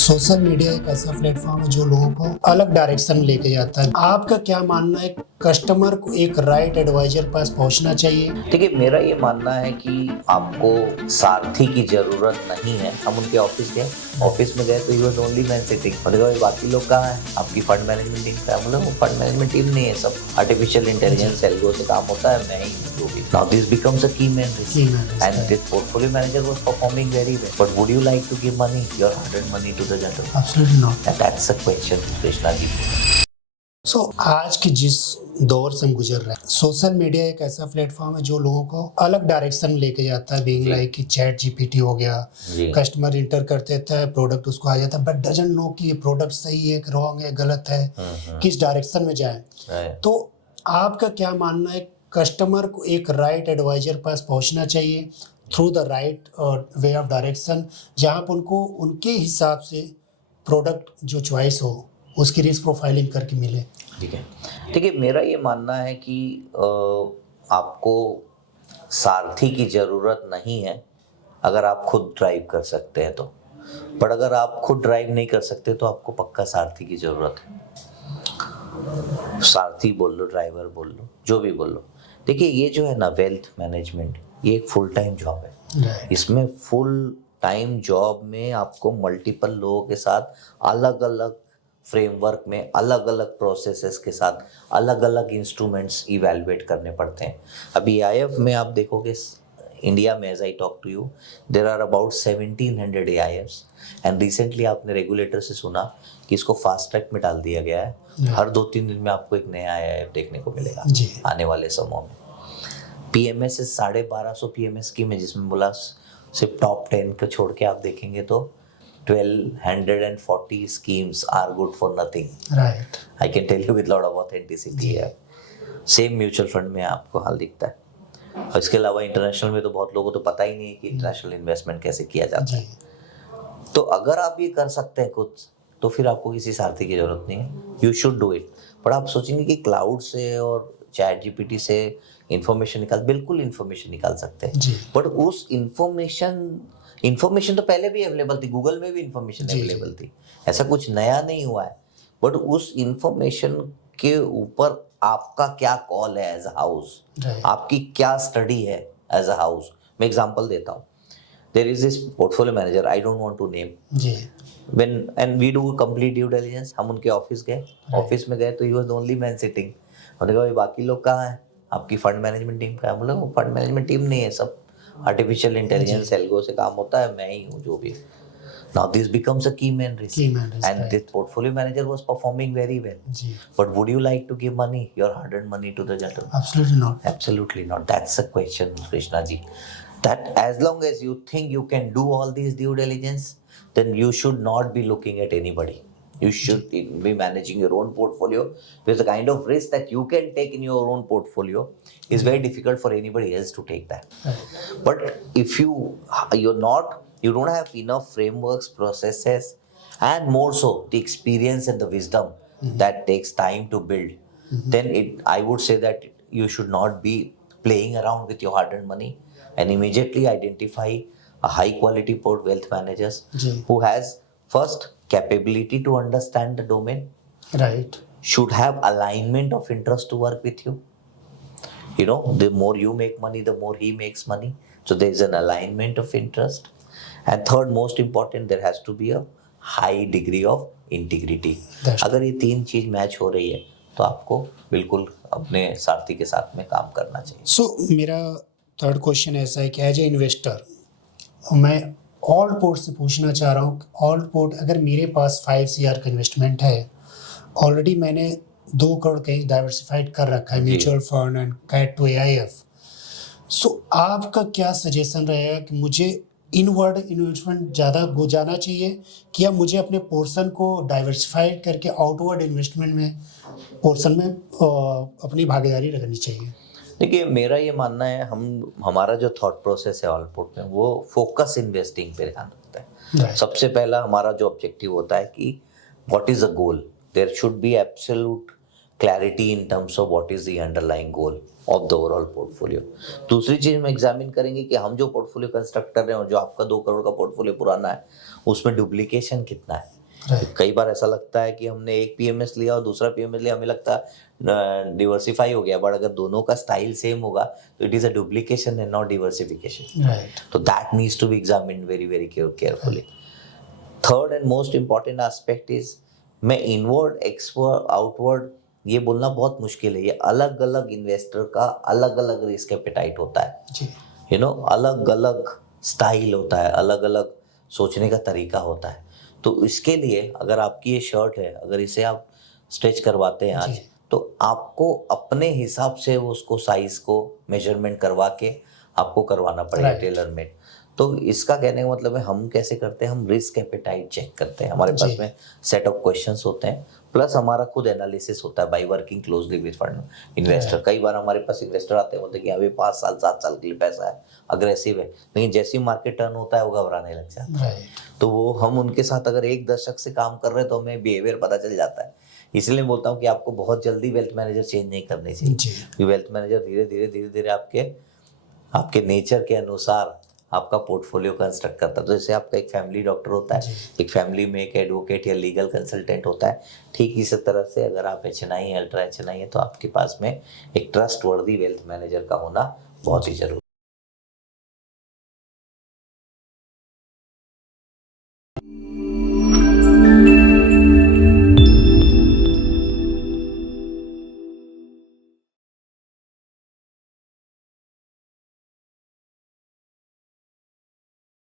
Social media एक ऐसा platform है जो लोगों को अलग डायरेक्शन में लेके जाता है। आपका क्या मानना है, कस्टमर को एक राइट एडवाइजर पास पहुंचना चाहिए? देखिए, मेरा ये मानना है कि आपको सारथी की जरूरत नहीं है। हम उनके ऑफिस में गए तो he was only man sitting. मैंने कहा बाकी लोग कहाँ हैं? आपकी फंड मैनेजमेंट टीम का है। बोले वो फंड मैनेजमेंट टीम नहीं है, सब आर्टिफिशियल इंटेलिजेंस एल्गो से काम होता है, मैं ही हूँ जो भी। Now this becomes a key man risk and this portfolio manager was performing very well, but would you like to give money, your hard earned money, to the general? Absolutely not. And that's a question Krishna ji. आज की जिस दौर से हम गुजर रहे हैं, social media एक ऐसा प्लेटफॉर्म है जो लोगों को अलग डायरेक्शन में लेके जाता है। बीइंग लाइक कि चैट जीपीटी हो गया, कस्टमर इंटर कर देता है, प्रोडक्ट उसको आ जाता है, बट डजंट नो कि ये प्रोडक्ट सही है, रॉन्ग है, गलत है, किस डायरेक्शन में जाए। तो आपका क्या मानना है, कस्टमर को एक राइट एडवाइजर पास पहुंचना चाहिए through the right way of direction, जहाँ पर उनको उनके हिसाब से प्रोडक्ट जो चॉइस हो उसकी रिस्क प्रोफाइलिंग करके मिले? ठीक है, देखिए मेरा ये मानना है कि आपको सारथी की ज़रूरत नहीं है अगर आप खुद ड्राइव कर सकते हैं तो। पर अगर आप खुद ड्राइव नहीं कर सकते तो आपको पक्का सारथी की ज़रूरत है। सारथी बोल लो, ड्राइवर बोल लो, जो भी बोल लो। देखिए ये जो है ना, वेल्थ मैनेजमेंट, ये एक फुल टाइम जॉब है। इसमें फुल टाइम जॉब में आपको मल्टीपल लोगों के साथ अलग अलग फ्रेमवर्क में, अलग अलग प्रोसेसेस के साथ अलग अलग इंस्ट्रूमेंट्स इवेलुएट करने पड़ते हैं। अभी AIF में आप देखोगे, इंडिया में, as I talk to you, there are about 1700 AIFs and recently आपने रेगुलेटर से सुना कि इसको फास्ट ट्रैक में डाल दिया गया है। हर 2-3 दिन में आपको एक नया AIF देखने को मिलेगा आने वाले समय में। PMS 1250 PMS स्कीम है, जिसमें बोला सिर्फ टॉप 10 को छोड़ के आप देखेंगे तो 1240 schemes are good for nothing. Right. I can tell you with lot of authenticity है। सेम म्यूचुअल फंड में आपको हाल दिखता है। और इसके अलावा इंटरनेशनल में तो बहुत लोगों को तो पता ही नहीं है कि इंटरनेशनल इन्वेस्टमेंट कैसे किया जाता है। तो अगर आप ये कर सकते हैं खुद, तो फिर आपको किसी सारथी की जरूरत नहीं है। You should do it. पर आप सोचेंगे कि क्लाउड से और चैट जीपीटी से इंफॉर्मेशन बिल्कुल इंफॉर्मेशन निकाल सकते हैं, बट उस इंफॉर्मेशन तो पहले भी अवेलेबल थी, गूगल में भी इंफॉर्मेशन अवेलेबल थी, ऐसा कुछ नया नहीं हुआ है। बट उस इंफॉर्मेशन के ऊपर आपका क्या कॉल है एज अ हाउस, आपकी क्या स्टडी है एज अ हाउस। मैं एग्जांपल देता हूँ। There is this portfolio manager, I don't want to name, when and we do complete due diligence। हम उनके ऑफिस में गए तो he was the only man sitting। हमने कहा बाकी लोग कहाँ हैं? आपकी फंड मैनेजमेंट टीम का है। बोला वो फंड मैनेजमेंट टीम नहीं है, सब आर्टिफिशियल इंटेलिजेंस एल्गो से काम होता है, मैं ही हूँ जो भी। Now this becomes a key man risk, and this portfolio manager was performing very well. But would you like to give money, your hard-earned money, to the general? Absolutely not. Absolutely not. That's the question, Krishna ji. That as long as you think you can do all these due diligence, then you should not be looking at anybody. You should be managing your own portfolio, because the kind of risk that you can take in your own portfolio is very difficult for anybody else to take that. But if you don't have enough frameworks, processes, and more so the experience and the wisdom that takes time to build, then I would say that you should not be playing around with your hard-earned money, and immediately identify a high quality wealth managers who has first capability to understand the domain, should have alignment of interest to work with you. You know, the more you make money, the more he makes money, so there is an alignment of interest. And third most important, there has to be a high degree of integrity. अगर ये 3 चीज match हो रही है तो आपको बिल्कुल अपने सारथी के साथ में काम करना चाहिए। मेरा थर्ड क्वेश्चन ऐसा है कि एज ए इन्वेस्टर मैं ऑल पोर्ट से पूछना चाह रहा हूँ। ऑल पोर्ट, अगर मेरे पास 5 CR का इन्वेस्टमेंट है, ऑलरेडी मैंने 2 करोड़ कहीं डाइवर्सिफाइड कर रखा है, mutual fund and cat two AIF। So आपका क्या सजेशन रहेगा कि मुझे इनवर्ड इन्वेस्टमेंट ज़्यादा जाना चाहिए, कि या मुझे अपने पोर्शन को डाइवर्सिफाइड करके आउटवर्ड इन्वेस्टमेंट में पोर्शन में अपनी भागीदारी रखनी चाहिए? देखिए मेरा ये मानना है, हमारा जो थॉट प्रोसेस है ऑलपोर्ट में, वो फोकस इन्वेस्टिंग पे ध्यान रखता है। सबसे पहला हमारा जो ऑब्जेक्टिव होता है कि what is a goal. There should be absolute clarity in terms of what is the underlying goal of the overall portfolio. दूसरी चीज हम एग्जामिन करेंगे कि हम जो पोर्टफोलियो कंस्ट्रक्ट कर रहे हैं और जो आपका 2 करोड़ का पोर्टफोलियो पुराना है उसमें डुप्लीकेशन कितना है। Right. कई बार ऐसा लगता है कि हमने एक पीएमएस लिया और दूसरा पीएमएस लिया, हमें लगता है डिवर्सिफाई हो गया, बट अगर दोनों का स्टाइल सेम होगा तो it is a duplication and not diversification. Right. तो that needs to be examined very very carefully. Third and most important aspect is, मैं इनवर्ड एक्सवर्ड आउटवर्ड ये बोलना बहुत मुश्किल है, ये अलग अलग इन्वेस्टर का अलग अलग रिस्क एपेटाइट होता है, जी। यू नो, अलग अलग स्टाइल होता है, अलग अलग सोचने का तरीका होता है। तो इसके लिए अगर आपकी ये शर्ट है, अगर इसे आप स्ट्रेच करवाते हैं आज, जी। तो आपको अपने हिसाब से उसको साइज को मेजरमेंट करवा के आपको करवाना पड़ेगा Right. Tailor made. तो इसका कहने का मतलब है हम कैसे करते हैं, हम रिस्क एपेटाइट चेक करते हैं, हमारे पास जी। में सेट ऑफ क्वेश्चंस होते हैं, प्लस हमारा खुद एनालिसिस होता है by working closely with fund investor. कई बार हमारे पास इन्वेस्टर आते हैं, बोलते हैं कि अभी 5 साल 7 साल के लिए पैसा है, अग्रेसिव है, लेकिन जैसे ही मार्केट टर्न होता है वो घबराने लग जाता है। Right. तो वो हम उनके साथ अगर 1 दशक से काम कर रहे हैं तो हमें बिहेवियर पता चल जाता है। इसलिए बोलता हूँ कि आपको बहुत जल्दी वेल्थ मैनेजर चेंज नहीं करनी चाहिए, जी। क्योंकि वेल्थ मैनेजर धीरे धीरे आपके नेचर के अनुसार आपका पोर्टफोलियो कंस्ट्रक्ट करता है। तो जैसे आपका एक फैमिली डॉक्टर होता है, एक फैमिली में एक एडवोकेट या लीगल कंसल्टेंट होता है, ठीक इसी तरह से अगर आप HNI अल्ट्रा HNI है तो आपके पास में एक ट्रस्ट वर्दी वेल्थ मैनेजर का होना बहुत ही जरूरी